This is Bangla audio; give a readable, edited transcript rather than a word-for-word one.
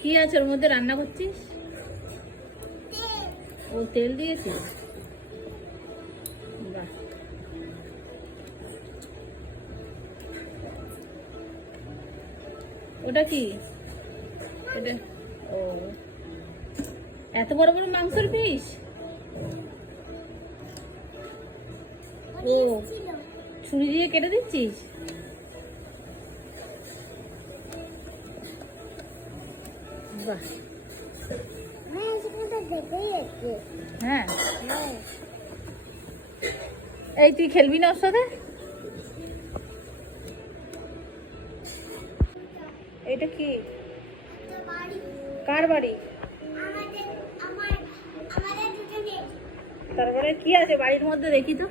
কি আছে ওর মধ্যে রান্না করছিস? ও তেল দিয়েছিস? বাহ, ওটা কি? এটা ও এত বড় বড় মাংসের পিস? ও ছুরি দিয়ে কেটে দিচ্ছিস? বাহ, হ্যাঁ। এই তুই খেলবি না ওর সাথে? এটা কি? কার বাড়ি? তারপরে কি আছে বাড়ির মধ্যে দেখি তো।